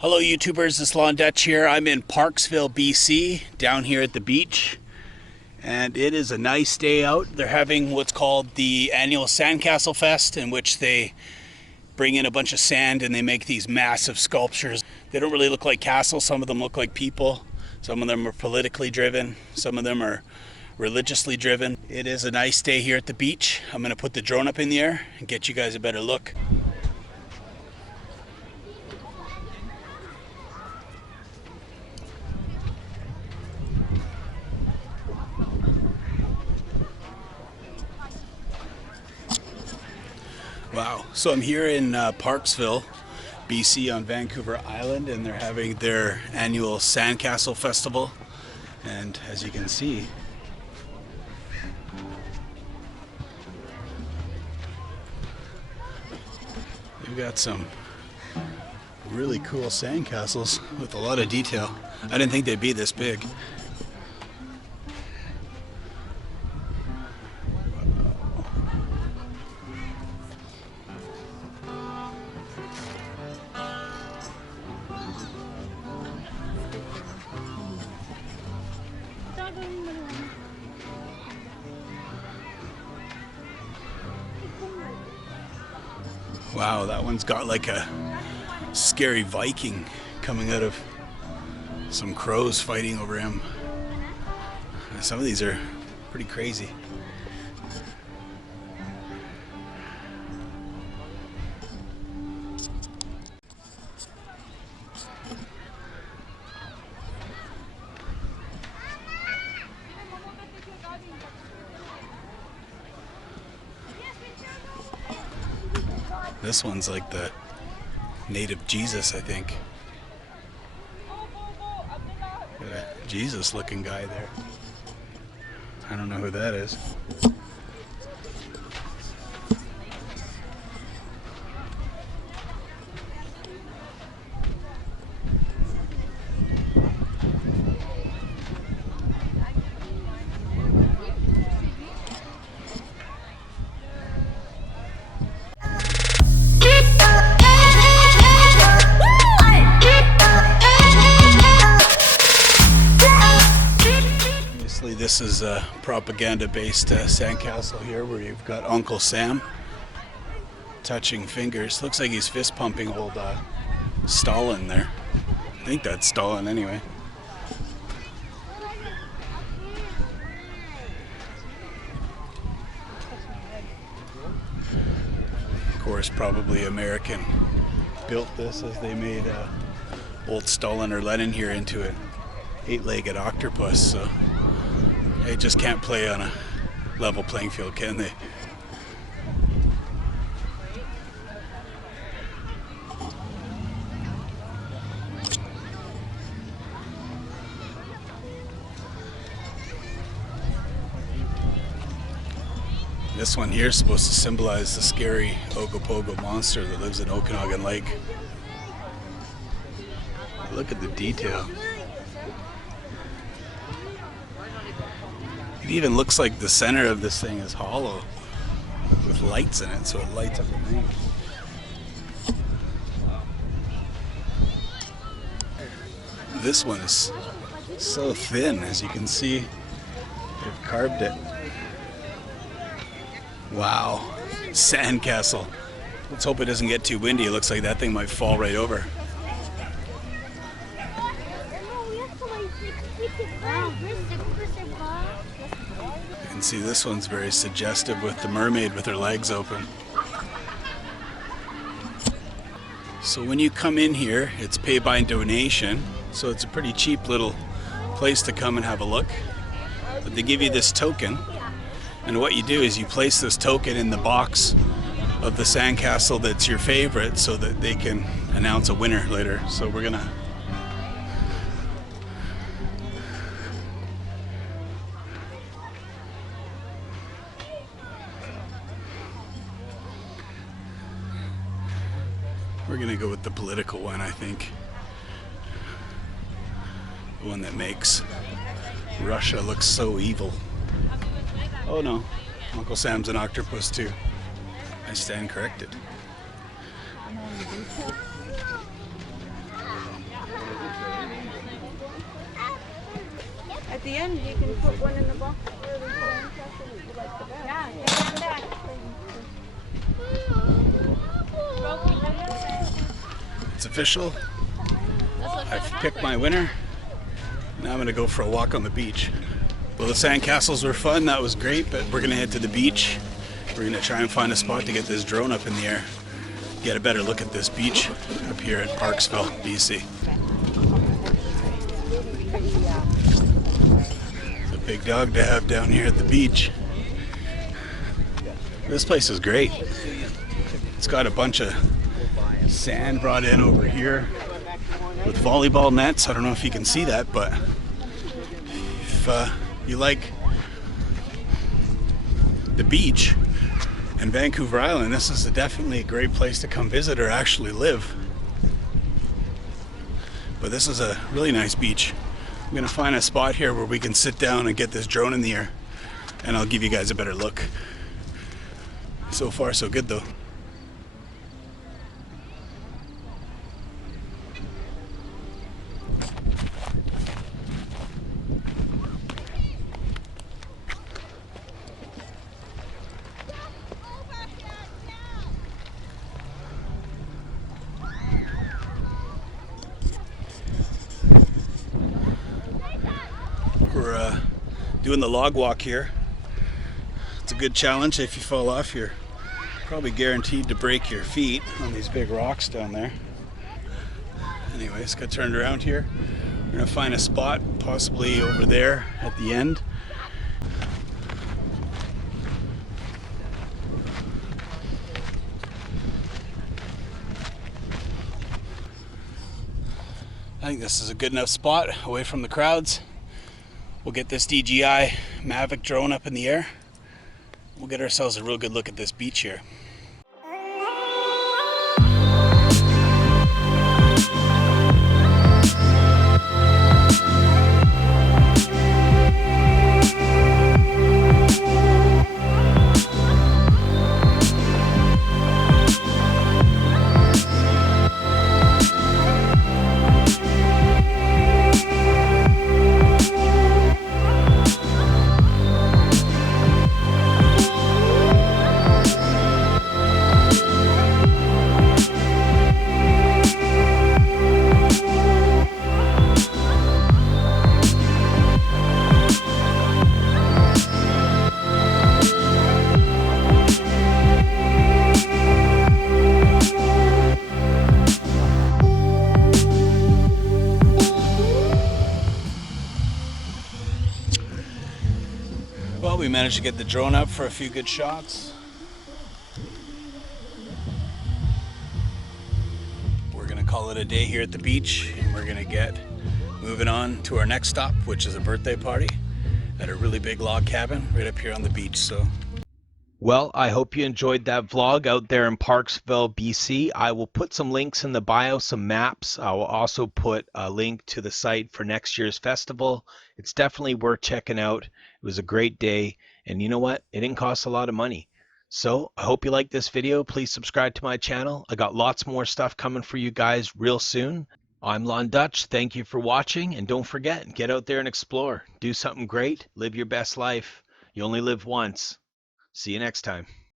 Hello YouTubers, it's Lon Dutch here. I'm in Parksville, BC, down here at the beach. And it is a nice day out. They're having what's called the annual Sandcastle Fest, in which they bring in a bunch of sand and they make these massive sculptures. They don't really look like castles. Some of them look like people. Some of them are politically driven. Some of them are religiously driven. It is a nice day here at the beach. I'm going to put the drone up in the air and get you guys a better look. Wow, so I'm here in Parksville, BC on Vancouver Island, and they're having their annual Sandcastle Festival. And as you can see, they've got some really cool sandcastles with a lot of detail. I didn't think they'd be this big. Wow, that one's got like a scary Viking coming out of some crows fighting over him. Some of these are pretty crazy. This one's like the native Jesus, I think. Got a Jesus looking guy there. I don't know who that is. This is a propaganda-based sandcastle here where you've got Uncle Sam touching fingers. Looks like he's fist pumping old Stalin there. I think that's Stalin anyway. Of course, probably American built this as they made old Stalin or Lenin here into an 8-legged octopus. So they just can't play on a level playing field, can they? This one here is supposed to symbolize the scary Ogopogo monster that lives in Okanagan Lake. Look at the detail. It even looks like the center of this thing is hollow with lights in it, so it lights up at night. This one is so thin, as you can see. They've carved it. Wow, sandcastle. Let's hope it doesn't get too windy. It looks like that thing might fall right over. You can see this one's very suggestive with the mermaid with her legs open. So when you come in here, it's pay by donation, so it's a pretty cheap little place to come and have a look. But they give you this token, and what you do is you place this token in the box of the sandcastle that's your favorite so that they can announce a winner later. So we're gonna go with the political one, I think. The one that makes Russia look so evil. Oh no, Uncle Sam's an octopus too. I stand corrected. the end, you can put one in the box for the sandcastle that you like the best. Yeah, It's official. I've picked my winner. Now I'm going to go for a walk on the beach. Well, the sandcastles were fun. That was great, but we're going to head to the beach. We're going to try and find a spot to get this drone up in the air. Get a better look at this beach up here at Parksville, B.C. It's a big dog to have down here at the beach. This place is great. It's got a bunch of sand brought in over here with volleyball nets. I don't know if you can see that, but if you like the beach and Vancouver Island, this is definitely a great place to come visit or actually live. But this is a really nice beach. I'm gonna find a spot here where we can sit down and get this drone in the air, and I'll give you guys a better look. So far, so good though. We're doing the log walk here. It's a good challenge. If you fall off, you're probably guaranteed to break your feet on these big rocks down there. Anyways, got turned around here. We're gonna find a spot, possibly over there at the end. I think this is a good enough spot away from the crowds. We'll get this DJI Mavic drone up in the air. We'll get ourselves a real good look at this beach here. Well, we managed to get the drone up for a few good shots. We're gonna call it a day here at the beach, and we're gonna get moving on to our next stop, which is a birthday party at a really big log cabin right up here on the beach. Well, I hope you enjoyed that vlog out there in Parksville, BC. I will put some links in the bio, some maps. I will also put a link to the site for next year's festival. It's definitely worth checking out. It was a great day, and you know what? It didn't cost a lot of money. So I hope you liked this video. Please subscribe to my channel. I got lots more stuff coming for you guys real soon. I'm Lon Dutch. Thank you for watching, and don't forget, get out there and explore. Do something great. Live your best life. You only live once. See you next time.